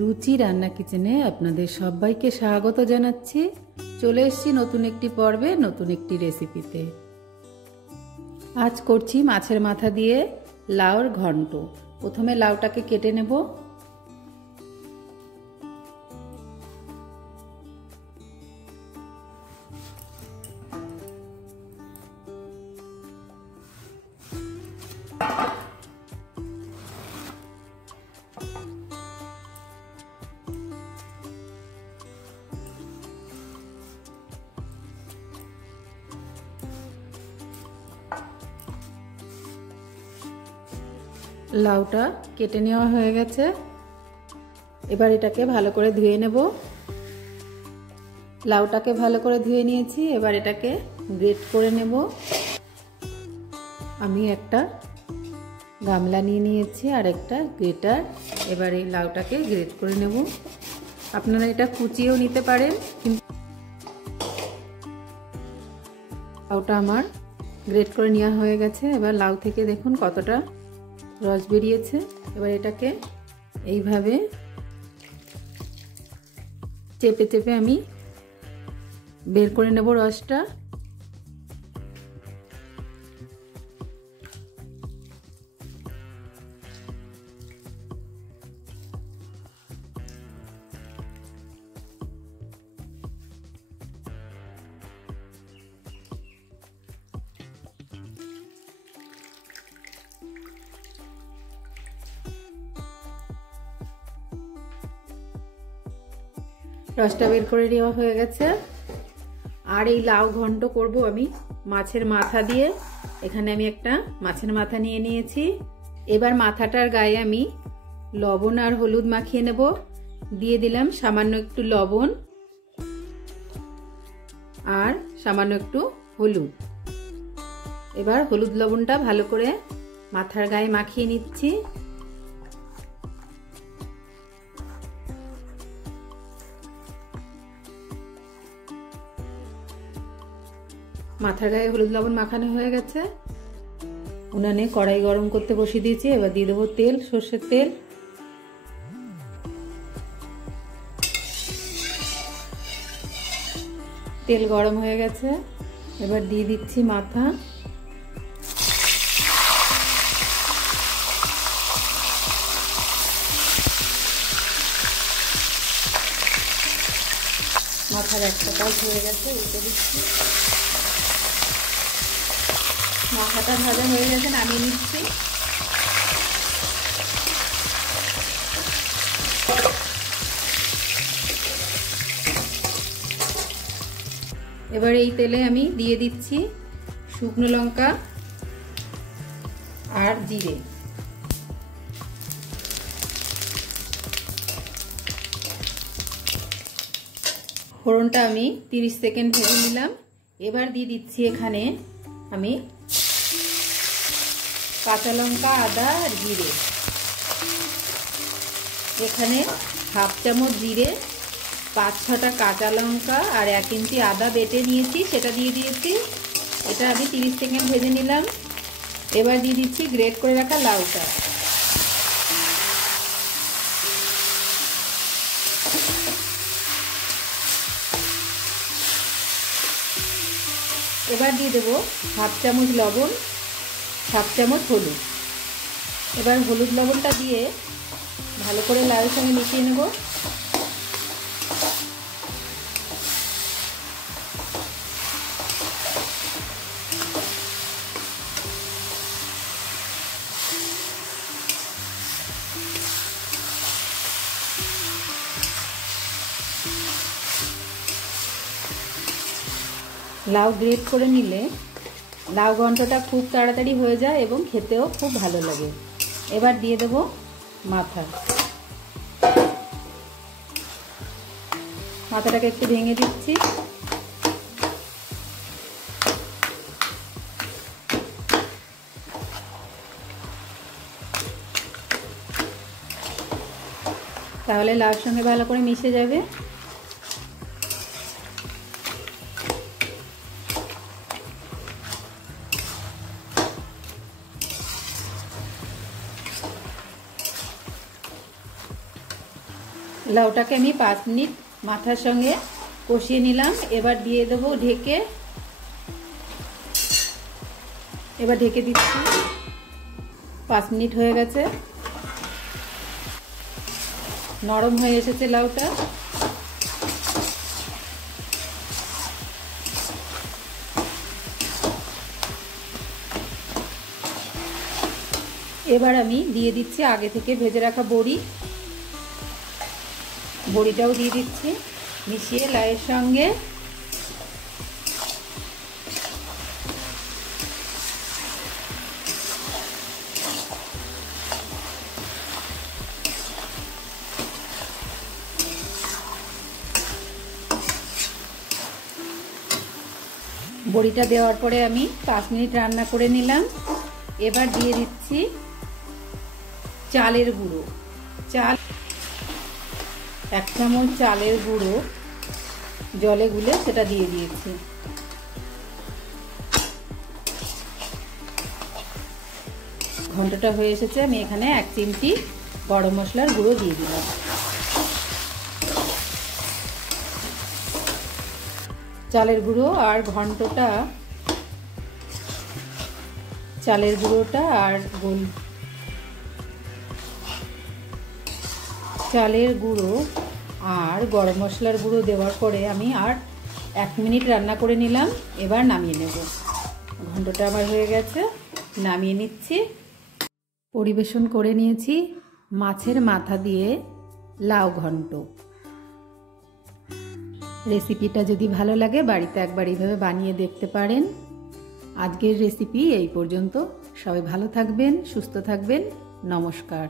রুচি রান্না কিচেনে আপনাদের সবাইকে স্বাগত জানাচ্ছি। চলে এসেছি নতুন একটি পর্বে, নতুন একটি রেসিপিতে। আজ করছি মাছের মাথা দিয়ে লাউর ঘন্ট। প্রথমে লাউটাকে কেটে নেব। লাউটা কেটে নেওয়া হয়ে গেছে। এবার এটাকে ভালো করে ধুয়ে নেব। লাউটাকে ভালো করে ধুয়ে নিয়েছি। এবার এটাকে গ্রেট করে নেব। আমি একটা গামলা নিয়ে নিয়েছি আর একটা গ্রেটার। এবার এই লাউটাকে গ্রেট করে নেব। আপনারা এটা কুচিয়েও নিতে পারেন, কিন্তু লাউটা আমার গ্রেট করে নেওয়া হয়ে গেছে। এবার লাউ থেকে দেখুন কতটা রস বেরিয়েছে। এবার এটাকে এইভাবে চেপে চেপে আমি বের করে নেব রসটা। রসটা বের করে নেওয়া হয়ে গেছে। আর এই লাউ ঘন্ট করব আমি মাছের মাথা দিয়ে। এখানে আমি একটা মাছের মাথা নিয়ে নিয়েছি। এবার মাথাটার গায়ে আমি লবণ আর হলুদ মাখিয়ে নেব। দিয়ে দিলাম সামান্য একটু লবণ আর সামান্য একটু হলুদ। এবার হলুদ লবণটা ভালো করে মাথার গায়ে মাখিয়ে নিচ্ছি। মাথার গায়ে হলুদ লবণ মাখানো হয়ে গেছে। উনানে কড়াই গরম করতে বসিয়ে দিয়েছি। এবার দিয়ে দেবো তেল, সর্ষের তেল। তেল গরম হয়ে গেছে। এবার দিয়ে দিচ্ছি মাথা। মাথার একটা কাজ হয়ে গেছে, উল্টে দিচ্ছি। মাথাটা ভাজা হয়ে গেছে, নামিয়ে নিচ্ছি। এবার এই তেলে আমি দিয়ে দিচ্ছি শুকনো লঙ্কা আর জিরে। ফোড়নটা আমি 30 সেকেন্ড ভেজে নিলাম। এবার দিয়ে দিচ্ছি এখানে আমি কাঁচা লঙ্কা, আদা আর জিরে। এখানে হাফ চামচ জিরে, 5-6টা কাঁচা লঙ্কা আর 1 ইঞ্চি আদা বেটে নিয়েছি, সেটা দিয়ে দিয়েছি। এটা আমি 30 সেকেন্ড ভেজে নিলাম। এবার দিয়ে দিচ্ছি গ্রেট করে রাখা লাউটা। এবার দিয়ে দেবো হাফ চামচ লবণ, হাফ চামচ হলুদ। এবার হলুদ লবণটা দিয়ে ভালো করে লাউয়ের সঙ্গে মিশিয়ে নেব। লাউ গ্রেট করে নিলে লাউ ঘন্টটা খুব তাড়াতাড়ি হয়ে যায় এবং খেতেও খুব ভালো লাগে। এবার দিয়ে দেব মাথাটাকে একটু ভেঙে দিচ্ছি। তাহলে লাউর সঙ্গে ভালো করে মিশে যাবে। লাউটাকে আমি 5 মিনিট মাথার সঙ্গে কষিয়ে নিলাম। এবার দিয়ে দেবো ঢেকে। এবার ঢেকে দিচ্ছি। 5 মিনিট হয়ে গেছে, নরম হয়ে এসেছে লাউটা। এবার আমি দিয়ে দিচ্ছি আগে থেকে ভেজে রাখা বড়ি। বড়িটাও দিয়ে দিচ্ছি মিশিয়ে লাউয়ের সঙ্গে। বড়িটা দেওয়ার পরে আমি 5 মিনিট রান্না করে নিলাম। এবার দিয়ে দিচ্ছি চালের গুঁড়ো। 1 চামচ চালের গুঁড়ো জলে গুলে সেটা দিয়ে দিয়েছি। ঘন্টটা হয়ে এসেছে, আমি এখানে 1 চিমটি গরম মশলার গুঁড়ো দিয়ে দিলাম। চালের গুঁড়ো আর ঘন্টটা, চালের গুঁড়োটা আর চালের গুঁড়ো আর গরম মশলার গুঁড়ো দেওয়ার পরে আমি আর 1 মিনিট রান্না করে নিলাম। এবার নামিয়ে নেব। ঘন্টটা আমার হয়ে গেছে, নামিয়ে নিচ্ছি। পরিবেশন করে নিয়েছি মাছের মাথা দিয়ে লাউ ঘন্ট। রেসিপিটা যদি ভালো লাগে বাড়িতে একবার এইভাবে বানিয়ে দেখতে পারেন। আজকের রেসিপি এই পর্যন্ত। সবাই ভালো থাকবেন, সুস্থ থাকবেন। নমস্কার।